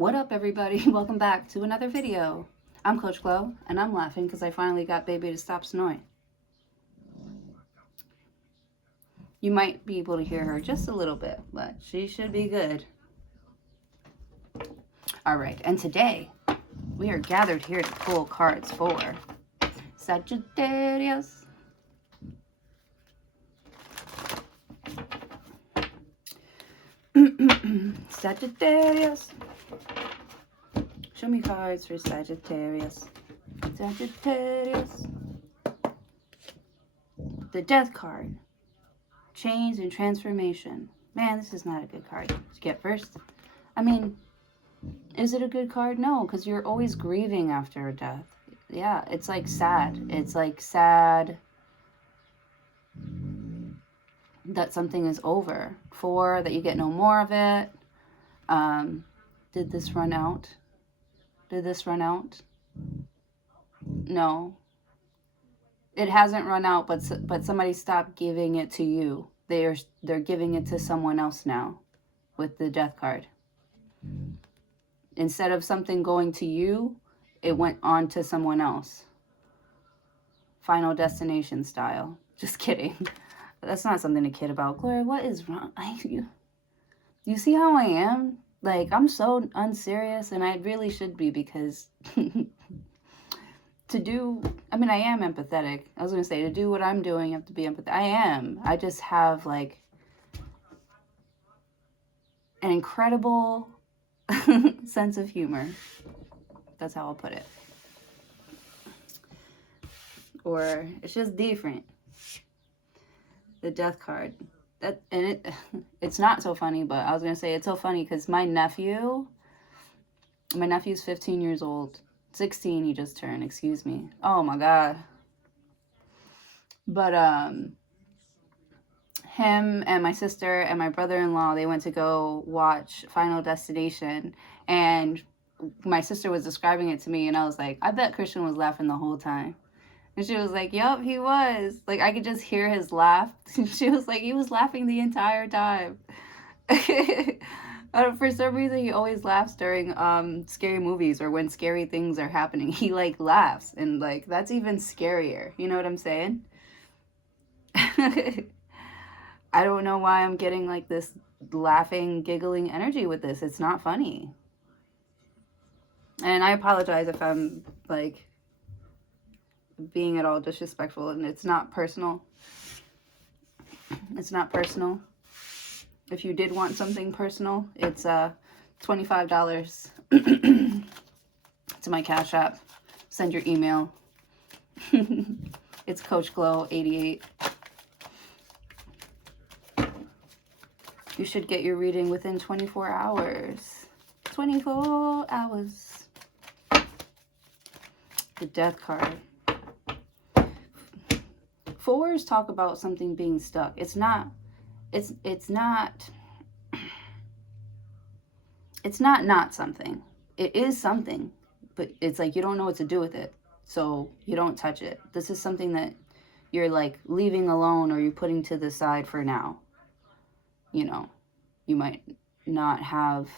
What up, everybody? Welcome back to another video. I'm Coach Chloe, and I'm laughing because I finally got baby to stop snoring. You might be able to hear her just a little bit, but she should be good. All right, and today we are gathered here to pull cards for Sagittarius. Sagittarius. Show me cards for Sagittarius. Sagittarius. The Death card. Change and transformation. Man, this is not a good card to get first. I mean, is it a good card? No, because you're always grieving after a death. Yeah, it's like sad. It's like sad that something is over. 4, that you get no more of it. Did this run out? Did this run out? No. It hasn't run out, but somebody stopped giving it to you. They're giving it to someone else now with the Death card. Instead of something going to you, it went on to someone else. Final Destination style. Just kidding. That's not something to kid about. Gloria, what is wrong? You see how I am? Like, I'm so unserious, and I really should be, because I am empathetic. I was going to say, to do what I'm doing, you have to be empathetic. I am. I just have, like, an incredible sense of humor. That's how I'll put it. Or, it's just different. The Death card. It's not so funny, but I was going to say it's so funny because my nephew's 15 years old. 16 he just turned, excuse me. Oh my God. But him and my sister and my brother-in-law, they went to go watch Final Destination, and my sister was describing it to me, and I was like, I bet Christian was laughing the whole time. And she was like, yup, he was. Like, I could just hear his laugh. She was like, he was laughing the entire time. For some reason, he always laughs during scary movies or when scary things are happening. He, like, laughs. And, like, that's even scarier. You know what I'm saying? I don't know why I'm getting, like, this laughing, giggling energy with this. It's not funny. And I apologize if I'm, like, being at all disrespectful, and it's not personal. It's not personal. If you did want something personal, it's $25 to my Cash App. Send your email. It's Coach Glow 88. You should get your reading within 24 hours. 24 hours. The Death card. 4s talk about something being stuck. It's not something. It is something, but it's like you don't know what to do with it, so you don't touch it. This is something that you're like leaving alone, or you're putting to the side for now. You know, you might not have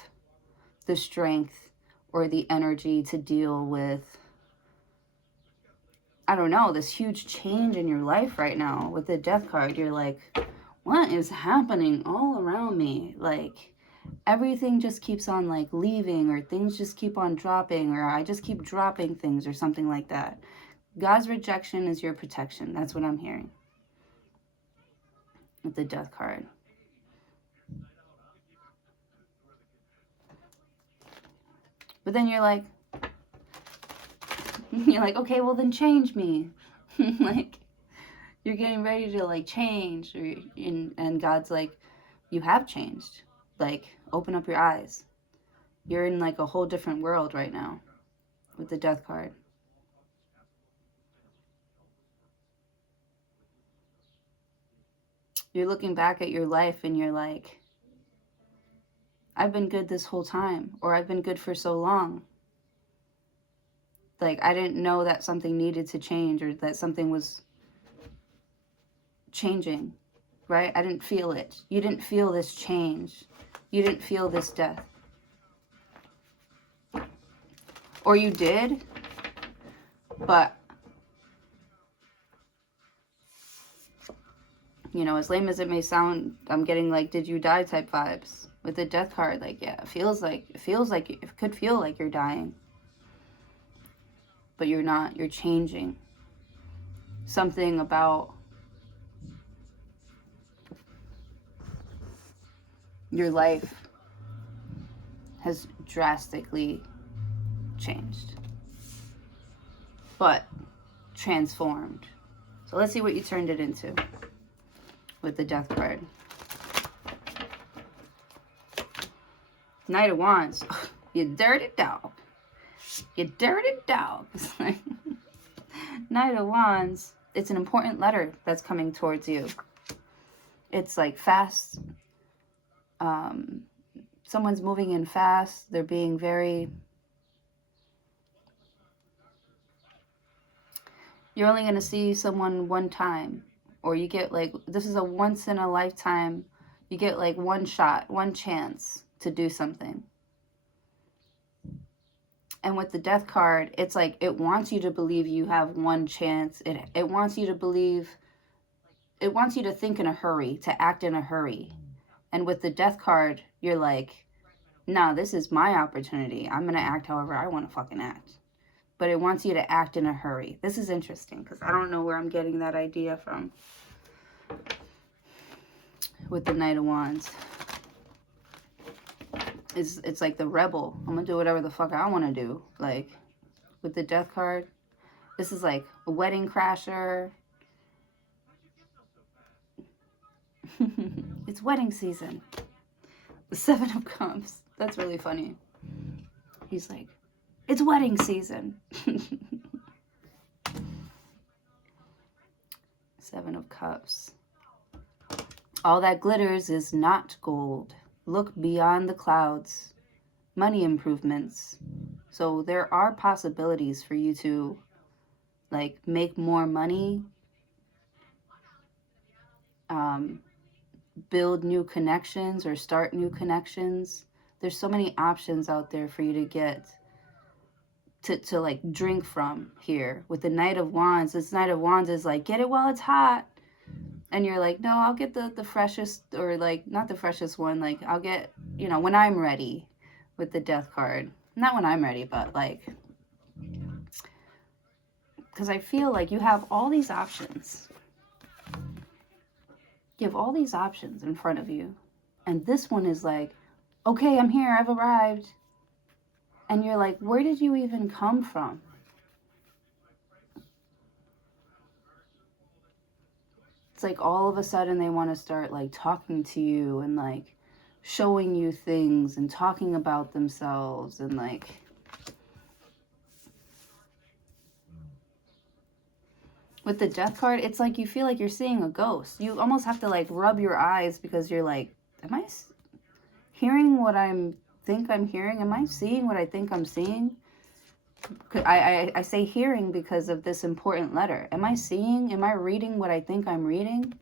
the strength or the energy to deal with, I don't know, this huge change in your life right now. With the Death card, you're like, what is happening all around me? Like, everything just keeps on, like, leaving, or things just keep on dropping, or I just keep dropping things, or something like that. God's rejection is your protection. That's what I'm hearing with the Death card. But then you're like, okay, well then change me. Like, you're getting ready to, like, change, and God's like, you have changed. Like, open up your eyes. You're in, like, a whole different world right now with the Death card. You're looking back at your life and you're like, I've been good this whole time, or I've been good for so long. Like, I didn't know that something needed to change, or that something was changing, right? I didn't feel it. You didn't feel this change. You didn't feel this death. Or you did, but, you know, as lame as it may sound, I'm getting like, did you die type vibes with the death card. Like, yeah, it could feel like you're dying, but you're not. You're changing. Something about your life has drastically changed, but transformed. So let's see what you turned it into with the death card. Knight of Wands. You dirty dog. You dirty dog. It's like, Knight of Wands. It's an important letter that's coming towards you. It's like fast. Someone's moving in fast. They're being very... You're only going to see someone one time. Or you get like... This is a once in a lifetime. You get like one shot, one chance to do something. And with the death card, it's like it wants you to believe you have one chance. It wants you to believe... It wants you to think in a hurry, to act in a hurry. And with the death card, you're like, nah, this is my opportunity. I'm going to act however I want to fucking act. But it wants you to act in a hurry. This is interesting because I don't know where I'm getting that idea from. With the Knight of Wands. It's like the rebel. I'm going to do whatever the fuck I want to do. Like, with the death card, this is like a wedding crasher. It's wedding season. The 7 of Cups. That's really funny. He's like, it's wedding season. 7 of Cups. All that glitters is not gold. Look beyond the clouds. Money improvements. So there are possibilities for you to like make more money. Build new connections or start new connections. There's so many options out there for you to get to like drink from here. With the Knight of Wands, this Knight of Wands is like, get it while it's hot. And you're like, no, I'll get the freshest, or like, not the freshest one. Like, I'll get, you know, when I'm ready with the death card. Not when I'm ready, but like, because I feel like you have all these options. You have all these options in front of you. And this one is like, okay, I'm here, I've arrived. And you're like, where did you even come from? It's like all of a sudden they want to start like talking to you and like showing you things and talking about themselves and like... With the death card, it's like you feel like you're seeing a ghost. You almost have to like rub your eyes because you're like, am I hearing what I think I'm hearing? Am I seeing what I think I'm seeing? I say hearing because of this important letter. Am I reading what I think I'm reading?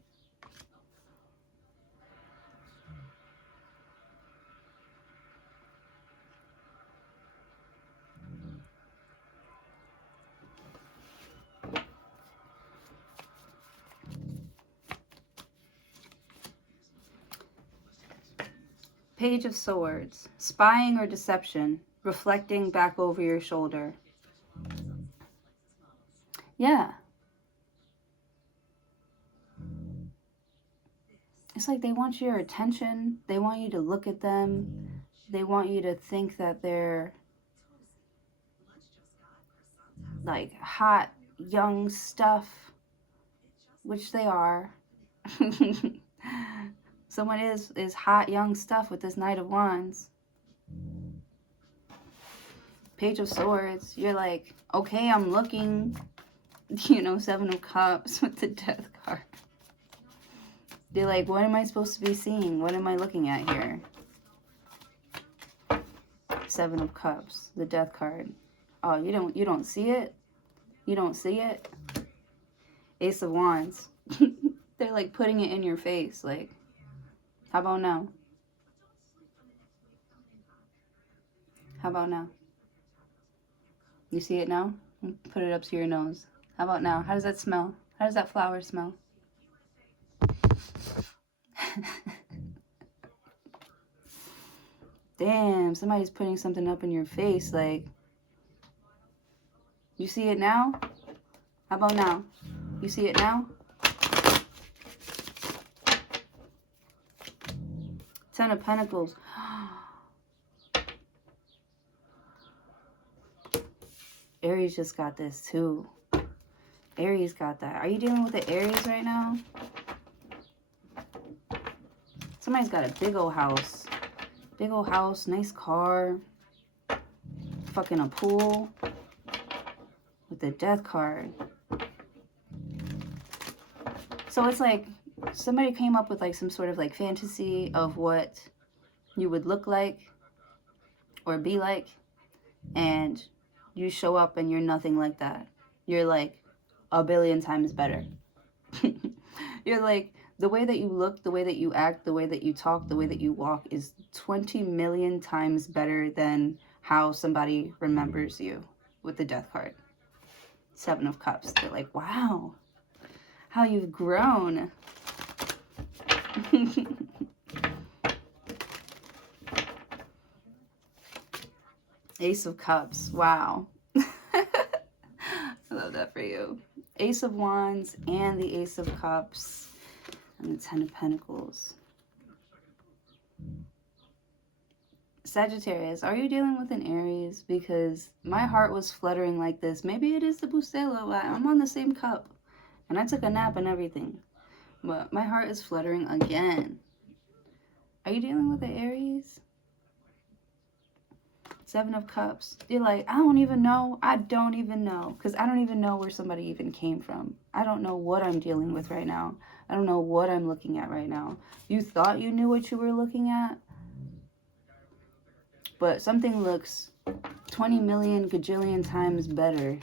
Page of Swords. Spying or deception. Reflecting back over your shoulder. Yeah. It's like they want your attention. They want you to look at them. They want you to think that they're like hot, young stuff. Which they are. Someone is hot, young stuff with this Knight of Wands. Page of Swords. You're like, okay, I'm looking. You know, 7 of Cups with the Death card. They're like, what am I supposed to be seeing? What am I looking at here? 7 of Cups, the Death card. Oh, you don't see it? You don't see it? Ace of Wands. They're like putting it in your face, like, how about now? How about now? You see it now? Put it up to your nose. How about now? How does that smell? How does that flower smell? Damn, somebody's putting something up in your face. Like, you see it now? How about now? You see it now? 10 of Pentacles. Aries just got this too. Aries got that. Are you dealing with the Aries right now? Somebody's got a big old house. Big old house, nice car. Fucking a pool. With the Death card. So it's like somebody came up with like some sort of like fantasy of what you would look like or be like. And you show up and you're nothing like that. You're like a billion times better. You're like, the way that you look, the way that you act, the way that you talk, the way that you walk is 20 million times better than how somebody remembers you with the Death card. 7 of Cups. They're like, wow, how you've grown. Ace of Cups. Wow. I love that for you. Ace of Wands and the Ace of Cups and the 10 of Pentacles. Sagittarius, are you dealing with an Aries? Because my heart was fluttering like this. Maybe it is the Bustelo. I'm on the same cup. And I took a nap and everything. But my heart is fluttering again. Are you dealing with an Aries? 7 of Cups. You're like, I don't even know. I don't even know. Because I don't even know where somebody even came from. I don't know what I'm dealing with right now. I don't know what I'm looking at right now. You thought you knew what you were looking at? But something looks 20 million gajillion times better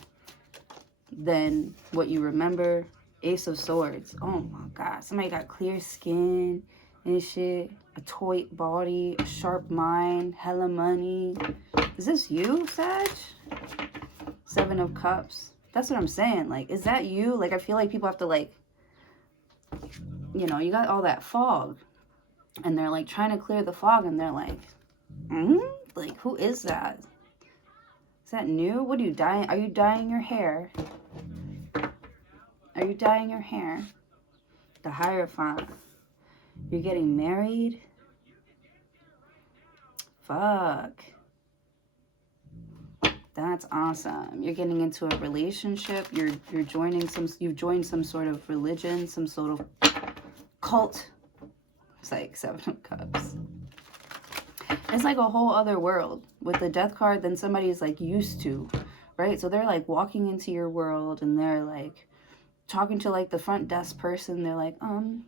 than what you remember. Ace of Swords. Oh my God. Somebody got clear skin and shit. A toit body. A sharp mind. Hella money. Is this you, Sag? 7 of Cups. That's what I'm saying. Like, is that you? Like, I feel like people have to, like, you know, you got all that fog. And they're, like, trying to clear the fog. And they're like, like, who is that? Is that new? What are you dyeing? Are you dyeing your hair? Are you dyeing your hair? The Hierophant. You're getting married? Fuck. That's awesome. You're getting into a relationship. You're joining you've joined some sort of religion, some sort of cult. It's like 7 of Cups. It's like a whole other world with the Death card than somebody's like used to, right? So they're like walking into your world and they're like talking to like the front desk person. They're like, I'm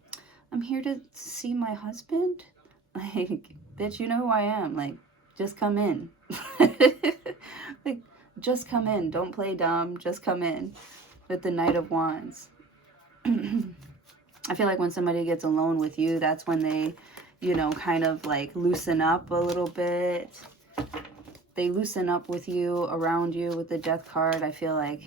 here to see my husband. Like, bitch, you know who I am. Like, just come in. Like, just come in. Don't play dumb. Just come in. With the Knight of Wands. I feel like when somebody gets alone with you, that's when they, you know, kind of like loosen up a little bit. They loosen up with you, around you with the Death card. I feel like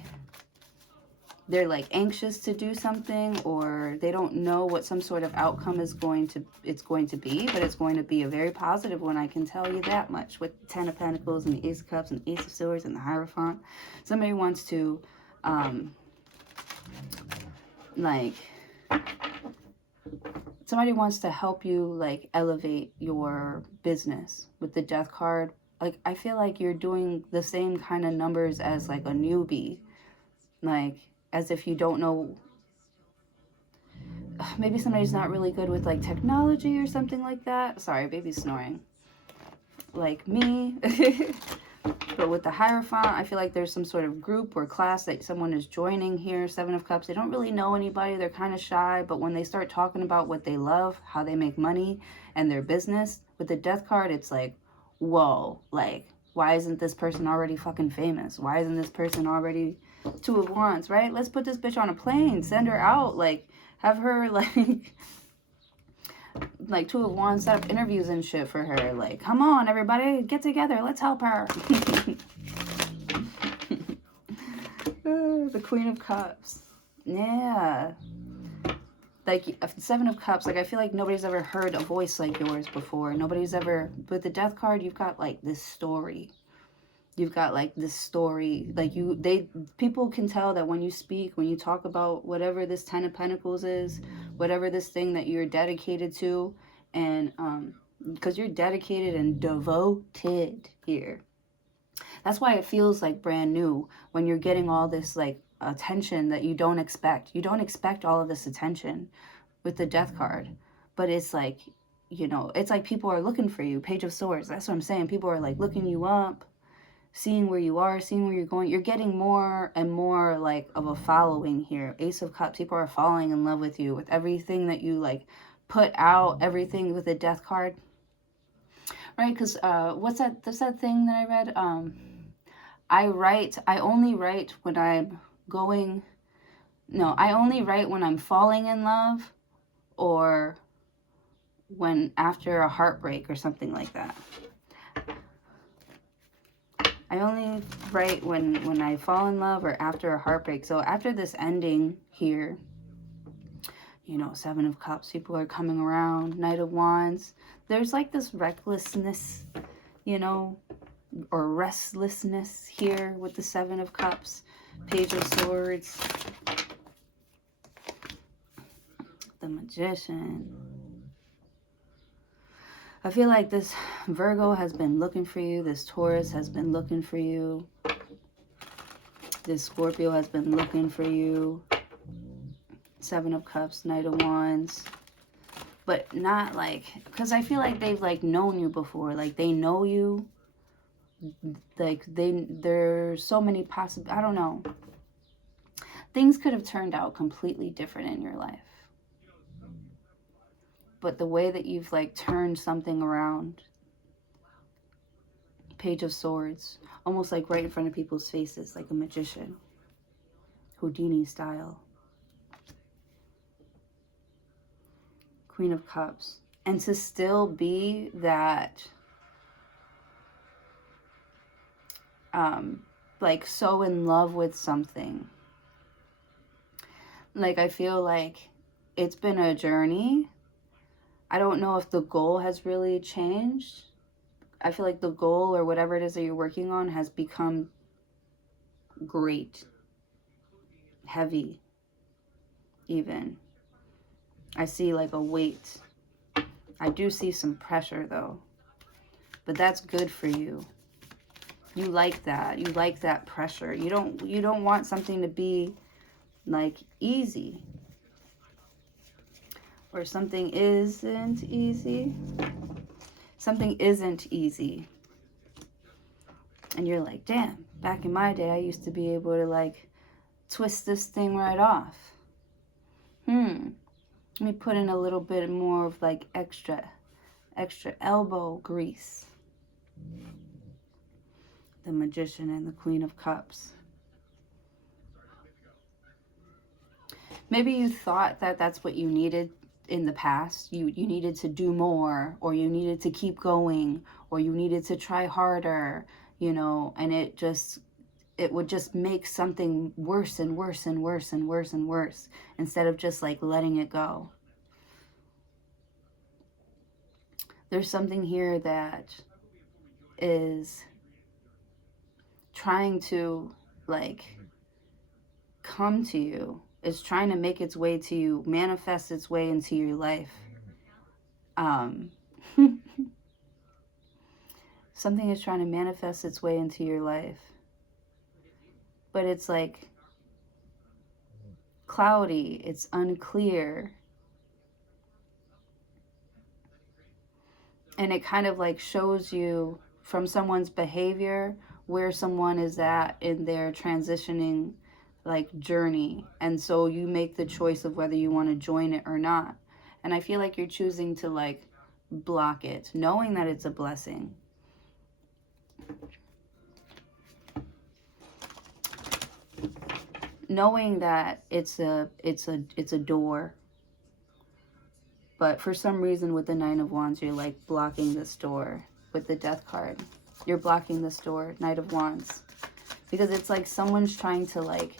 they're like anxious to do something, or they don't know what some sort of outcome is going to be, but it's going to be a very positive one. I can tell you that much with 10 of Pentacles and the Ace of Cups and Ace of Swords and the Hierophant. Somebody wants to somebody wants to help you like elevate your business with the Death card. Like, I feel like you're doing the same kind of numbers as like a newbie, like as if you don't know. Maybe somebody's not really good with like technology or something like that. Sorry, baby's snoring. Like me. But with the Hierophant, I feel like there's some sort of group or class that someone is joining here. 7 of Cups. They don't really know anybody. They're kind of shy. But when they start talking about what they love, how they make money, and their business, with the Death card, it's like, whoa. Like, why isn't this person already fucking famous? Why isn't this person already 2 of Wands, right? Let's put this bitch on a plane. Send her out. Like, have her, like 2 of Wands set up interviews and shit for her. Like, come on, everybody, get together. Let's help her. The Queen of Cups. Yeah. Like, Seven of Cups, like, I feel like nobody's ever heard a voice like yours before. Nobody's ever, with the Death card, you've got, like, this story. You've got, like, this story. Like, people can tell that when you speak, when you talk about whatever this Ten of Pentacles is, whatever this thing that you're dedicated to, and, because you're dedicated and devoted here. That's why it feels like brand new when you're getting all this, like, attention that you don't expect. You don't expect all of this attention with the Death card. But it's like, you know, it's like people are looking for you. Page of Swords. That's what I'm saying. People are, like, looking you up, seeing where you are, seeing where you're going. You're getting more and more, like, of a following here. Ace of Cups. People are falling in love with you, with everything that you, like, put out, everything with the Death card. Right? Because what's that? There's that thing that I read. I only write when I'm going, no, I only write when I'm falling in love, or when after a heartbreak or something like that. I only write when I fall in love or after a heartbreak. So after this ending here, you know, Seven of Cups, people are coming around, Knight of Wands. There's like this recklessness, you know, or restlessness here with the Seven of Cups, Page of Swords, the Magician. I feel like this Virgo has been looking for you. This Taurus has been looking for you. This Scorpio has been looking for you. Seven of Cups, Knight of Wands. But not like, because I feel like they've like known you before. Like they know you. Like there's so many possible, I don't know. Things could have turned out completely different in your life. But the way that you've like turned something around, Page of Swords, almost like right in front of people's faces, like a magician, Houdini style. Queen of Cups. And to still be that, like so in love with something. Like I feel like it's been a journey. I don't know if the goal has really changed. I feel like the goal or whatever it is that you're working on has become great, heavy, even. I see like a weight. I do see some pressure though, but that's good for you. You like that. You like that pressure. You don't want something to be like easy. Or something isn't easy. Something isn't easy. And you're like, damn, back in my day, I used to be able to like twist this thing right off. Let me put in a little bit more of like extra elbow grease. The Magician and the Queen of Cups. Maybe you thought that that's what you needed in the past. You needed to do more, or you needed to keep going, or you needed to try harder, you know, and it would just make something worse and worse and worse and worse and worse instead of just like letting it go. There's something here that is trying to like come to you. It's trying to make its way to you, manifest its way into your life. Something is trying to manifest its way into your life. But it's like cloudy, it's unclear. And it kind of like shows you from someone's behavior where someone is at in their transitioning like journey, and so you make the choice of whether you want to join it or not. And I feel like you're choosing to like block it, knowing that it's a blessing. Knowing that it's a door. But for some reason with the Nine of Wands, you're like blocking this door with the Death card. You're blocking this door, Knight of Wands. Because it's like someone's trying to like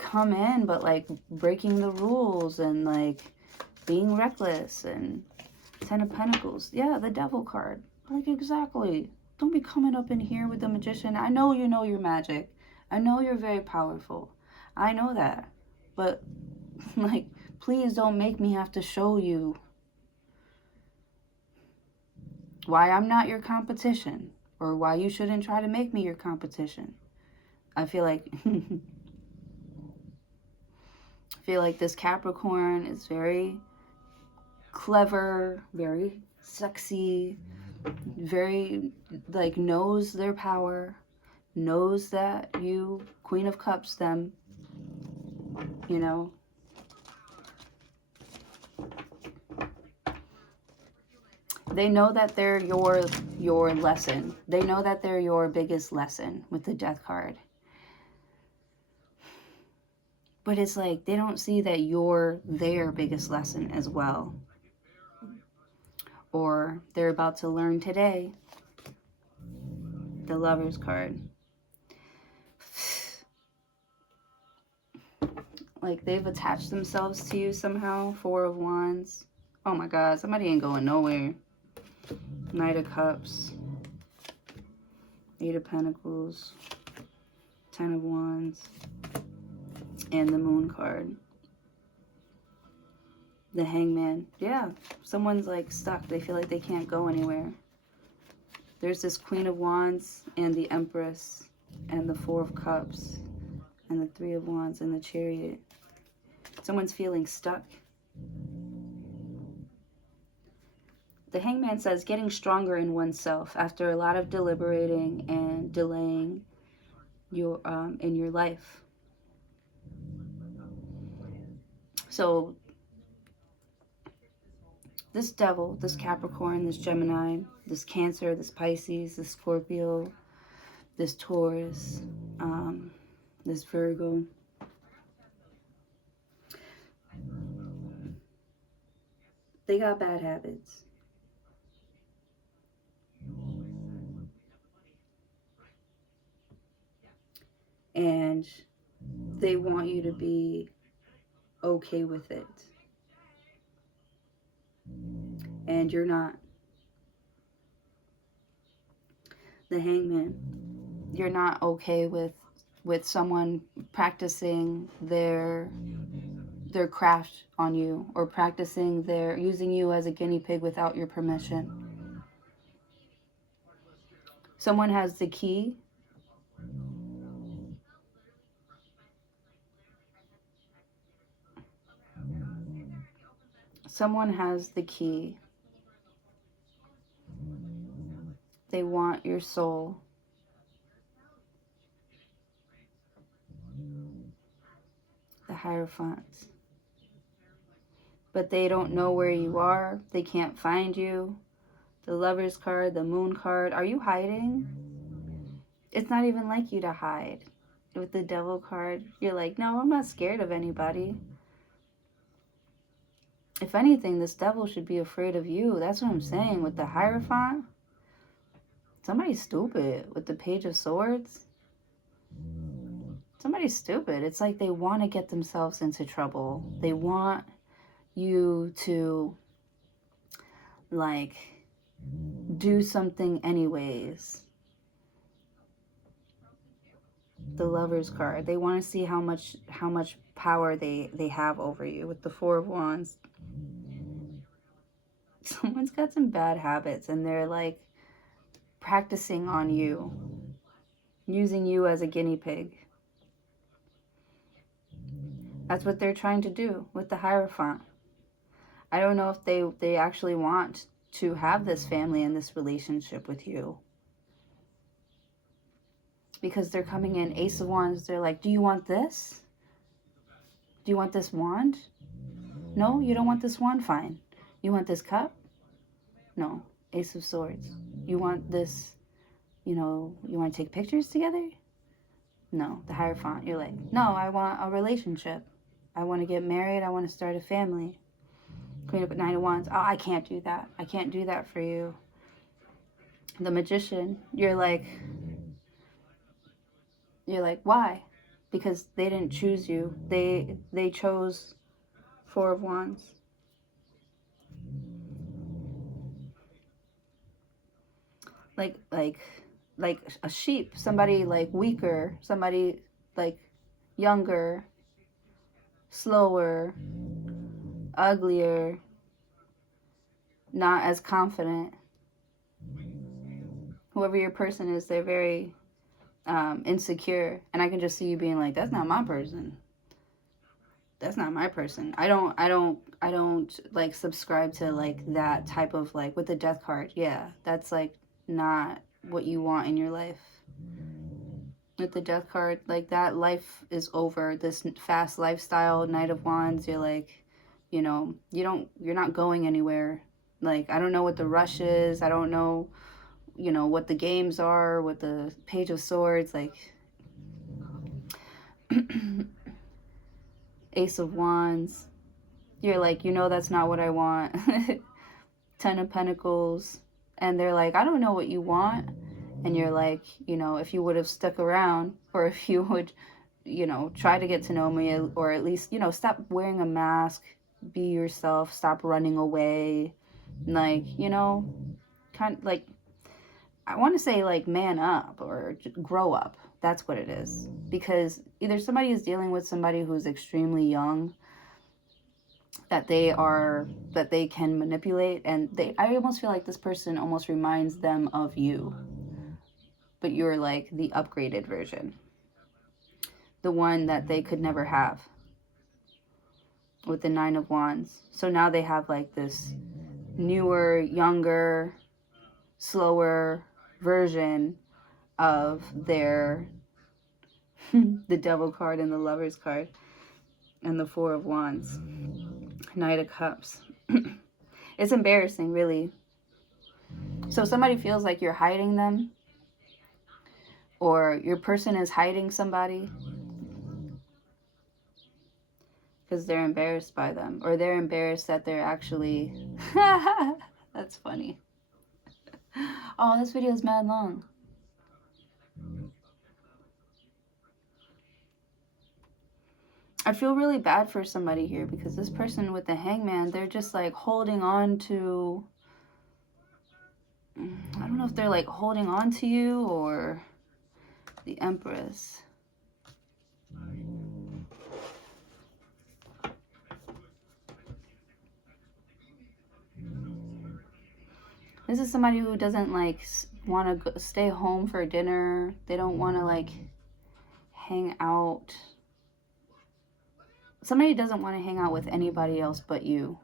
come in, but like breaking the rules and like being reckless. And Ten of Pentacles. Yeah, the Devil card. Like, exactly. Don't be coming up in here with the Magician. I know you know your magic. I know you're very powerful. I know that. But, like, please don't make me have to show you why I'm not your competition. Or why you shouldn't try to make me your competition. I feel like... I feel like this Capricorn is very clever, very sexy, very, like, knows their power, knows that you Queen of Cups them, you know. They know that they're your lesson. They know that they're your biggest lesson with the Death card. But it's like they don't see that you're their biggest lesson as well. Or they're about to learn today. The Lovers card. Like they've attached themselves to you somehow. Four of Wands. Oh my God, somebody ain't going nowhere. Knight of Cups. Eight of Pentacles. Ten of Wands. And the Moon card. The Hangman. Yeah, someone's like stuck. They feel like they can't go anywhere. There's this Queen of Wands and the Empress and the Four of Cups and the Three of Wands and the Chariot. Someone's feeling stuck. The Hangman says getting stronger in oneself after a lot of deliberating and delaying your in your life. So this Devil, this Capricorn, this Gemini, this Cancer, this Pisces, this Scorpio, this Taurus, this Virgo. They got bad habits. And they want you to be okay with it. And you're not. The Hangman. You're not okay with someone practicing their craft on you, or practicing using you as a guinea pig without your permission. Someone has the key. Someone has the key. They want your soul. The Hierophant. But they don't know where you are. They can't find you. The Lovers card, the Moon card. Are you hiding? It's not even like you to hide. With the Devil card, you're like, no, I'm not scared of anybody. If anything, this Devil should be afraid of you. That's what I'm saying. With the Hierophant, somebody's stupid. With the Page of Swords, somebody's stupid. It's like they want to get themselves into trouble. They want you to, like, do something anyways. The Lovers card. They want to see how much power they have over you. With the Four of Wands. Someone's got some bad habits and they're like practicing on you. Using you as a guinea pig. That's what they're trying to do with the Hierophant. I don't know if they actually want to have this family and this relationship with you. Because they're coming in Ace of Wands. They're like, do you want this? Do you want this wand? No, you don't want this wand? Fine. You want this cup? No. Ace of Swords. You want this, you know, you want to take pictures together? No. The Hierophant. You're like, no, I want a relationship. I want to get married. I want to start a family. Queen of Nine of Wands. Oh, I can't do that. I can't do that for you. The Magician, you're like, why? Because they didn't choose you. They chose Four of Wands. Like like a sheep, somebody like weaker, somebody like younger, slower, uglier, not as confident. Whoever your person is, they're very insecure, and I can just see you being like, that's not my person. That's not my person. I don't like subscribe to like that type of like with the death card. Yeah, that's like not what you want in your life. With the death card, like that life is over. This fast lifestyle, Knight of Wands, you're like, you're not going anywhere. Like, I don't know what the rush is. I don't know, what the games are, what the Page of Swords, like Ace of Wands. You're like, that's not what I want. Ten of Pentacles. And they're like, I don't know what you want. And you're like, if you would have stuck around, or if you would, try to get to know me, or at least, stop wearing a mask, be yourself, stop running away. Like, kind of like, I want to say like man up or grow up. That's what it is. Because either somebody is dealing with somebody who's extremely young, that they can manipulate, and I almost feel like this person almost reminds them of you, but you're like the upgraded version, the one that they could never have with the Nine of Wands. So now they have like this newer, younger, slower version of their the Devil card and the Lovers card and the Four of Wands, Knight of Cups. It's embarrassing, really. So somebody feels like you're hiding them, or your person is hiding somebody because they're embarrassed by them, or they're embarrassed that they're actually that's funny. Oh, this video is mad long. I feel really bad for somebody here, because this person with the Hangman, they're just like holding on to, I don't know if they're like holding on to you, or the Empress. This is somebody who doesn't like want to stay home for dinner. They don't want to like hang out. Somebody doesn't want to hang out with anybody else but you.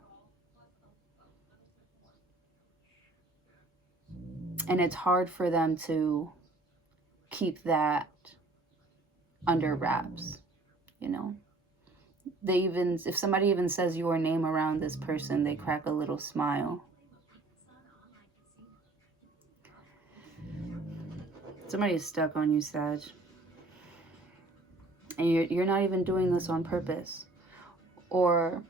And it's hard for them to keep that under wraps, They even, if somebody even says your name around this person, they crack a little smile. Somebody's stuck on you, Sag. And you're not even doing this on purpose. Or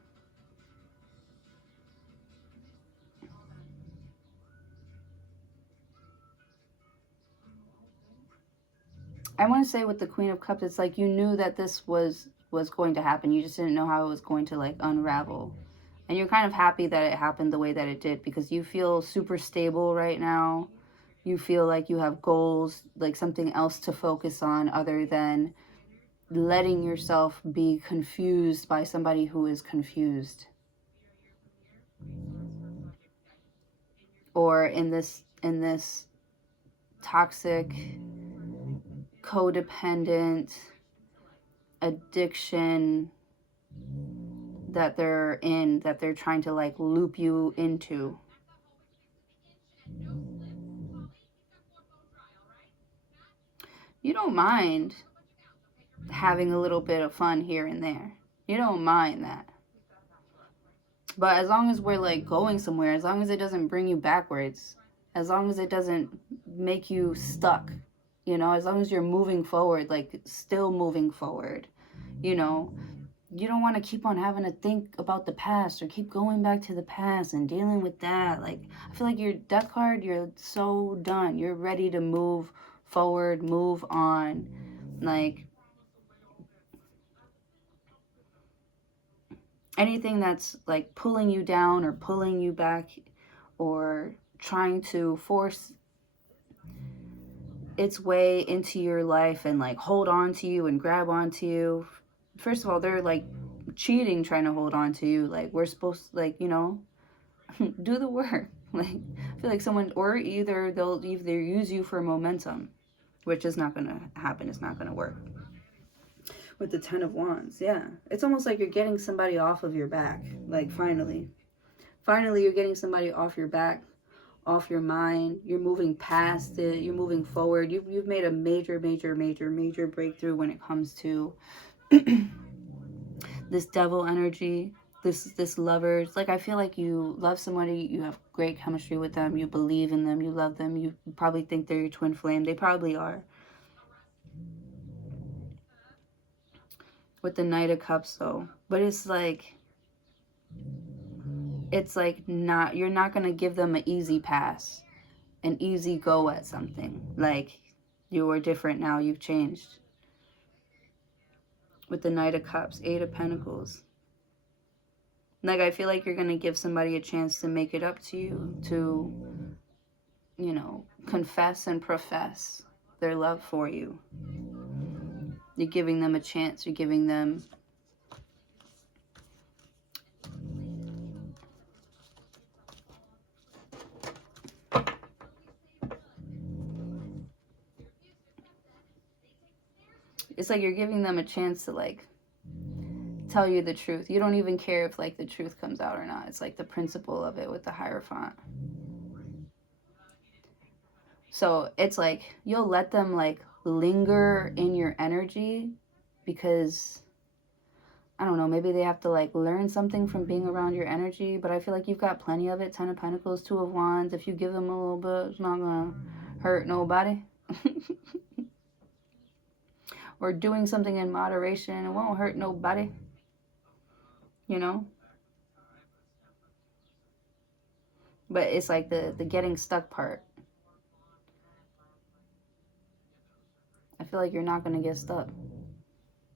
I want to say with the Queen of Cups, it's like you knew that this was going to happen. You just didn't know how it was going to like unravel. And you're kind of happy that it happened the way that it did, because you feel super stable right now. You feel like you have goals, like something else to focus on other than letting yourself be confused by somebody who is confused. Or in this toxic, codependent addiction that they're in, that they're trying to like loop you into. You don't mind having a little bit of fun here and there. You don't mind that. But as long as we're like going somewhere, as long as it doesn't bring you backwards, as long as it doesn't make you stuck, as long as you're moving forward, like still moving forward, you don't want to keep on having to think about the past or keep going back to the past and dealing with that. Like, I feel like your death card, you're so done. You're ready to move forward, move on. Like, anything that's like pulling you down or pulling you back or trying to force its way into your life and like hold on to you and grab onto you. First of all, they're like cheating, trying to hold on to you. Like, we're supposed to, like, you know, do the work. Like, I feel like someone, or either they'll either use you for momentum, which is not gonna happen. It's not gonna work. With the Ten of Wands, yeah, it's almost like you're getting somebody off of your back. Like, finally you're getting somebody off your back, off your mind. You're moving past it. You're moving forward. You've made a major breakthrough when it comes to this devil energy, this lovers. Like, I feel like you love somebody, you have great chemistry with them, you believe in them, you love them, you probably think they're your twin flame. They probably are. With the Knight of Cups, though. But it's like not, you're not gonna give them an easy pass, an easy go at something. Like, you are different now, you've changed. With the Knight of Cups, Eight of Pentacles. Like, I feel like you're going to give somebody a chance to make it up to you, to, you know, confess and profess their love for you. You're giving them a chance. You're giving them... It's like you're giving them a chance to, like, tell you the truth. You don't even care if, like, the truth comes out or not. It's like the principle of it with the Hierophant. So it's like you'll let them, like, linger in your energy because, I don't know, maybe they have to, like, learn something from being around your energy. But I feel like you've got plenty of it. Ten of Pentacles, Two of Wands. If you give them a little bit, it's not going to hurt nobody. Or doing something in moderation, it won't hurt nobody. You know? But it's like the getting stuck part. I feel like you're not going to get stuck.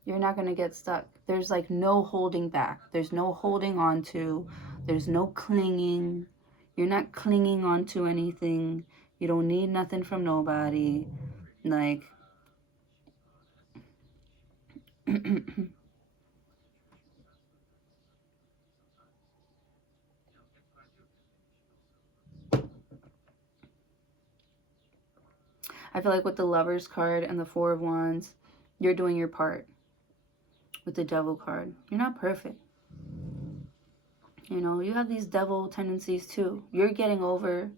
You're not going to get stuck. There's like no holding back. There's no holding on to. There's no clinging. You're not clinging on to anything. You don't need nothing from nobody. Like... I feel like with the Lovers card and the Four of Wands, you're doing your part. With the Devil card, you're not perfect. You know, you have these devil tendencies too. You're getting over...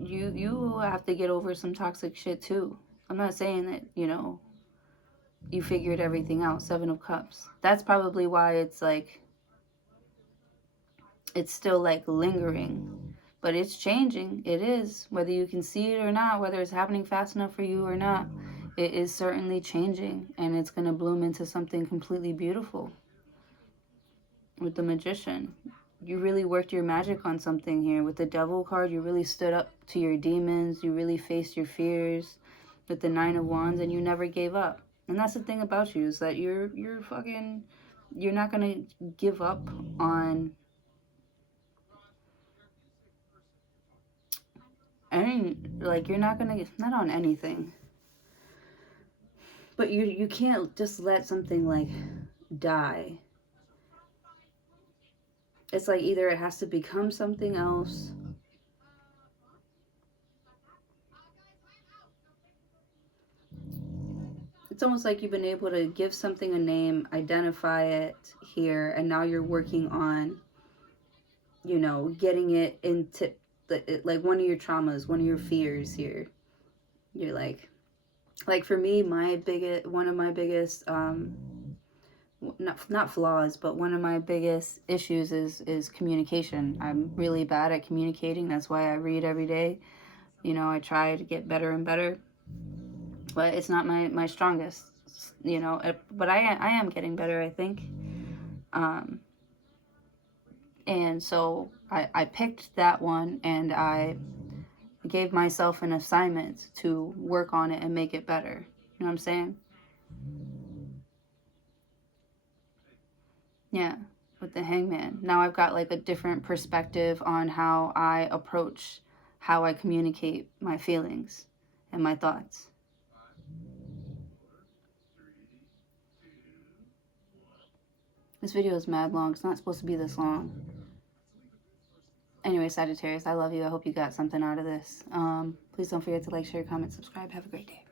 You have to get over some toxic shit too. I'm not saying that, you know, you figured everything out. Seven of Cups. That's probably why it's like... It's still like lingering. But it's changing. It is. Whether you can see it or not, whether it's happening fast enough for you or not, it is certainly changing. And it's going to bloom into something completely beautiful. With the Magician, you really worked your magic on something here. With the Devil card, you really stood up to your demons. You really faced your fears. With the Nine of Wands, and you never gave up. And that's the thing about you, is that you're fucking... You're not going to give up on... Like, you're not gonna... Not on anything. But you can't just let something, like, die. It's like either it has to become something else. It's almost like you've been able to give something a name, identify it here, and now you're working on, you know, getting it into... like one of your traumas, one of your fears here. You're like for me, one of my biggest not flaws, but one of my biggest issues is communication. I'm really bad at communicating. That's why I read every day. You know, I try to get better and better, but it's not my strongest. you know, but I am getting better, I think. And so I picked that one, and I gave myself an assignment to work on it and make it better. You know what I'm saying? Yeah, with the Hangman. Now I've got like a different perspective on how I approach, how I communicate my feelings and my thoughts. This video is mad long. It's not supposed to be this long. Anyway, Sagittarius, I love you. I hope you got something out of this. Please don't forget to like, share, comment, subscribe. Have a great day.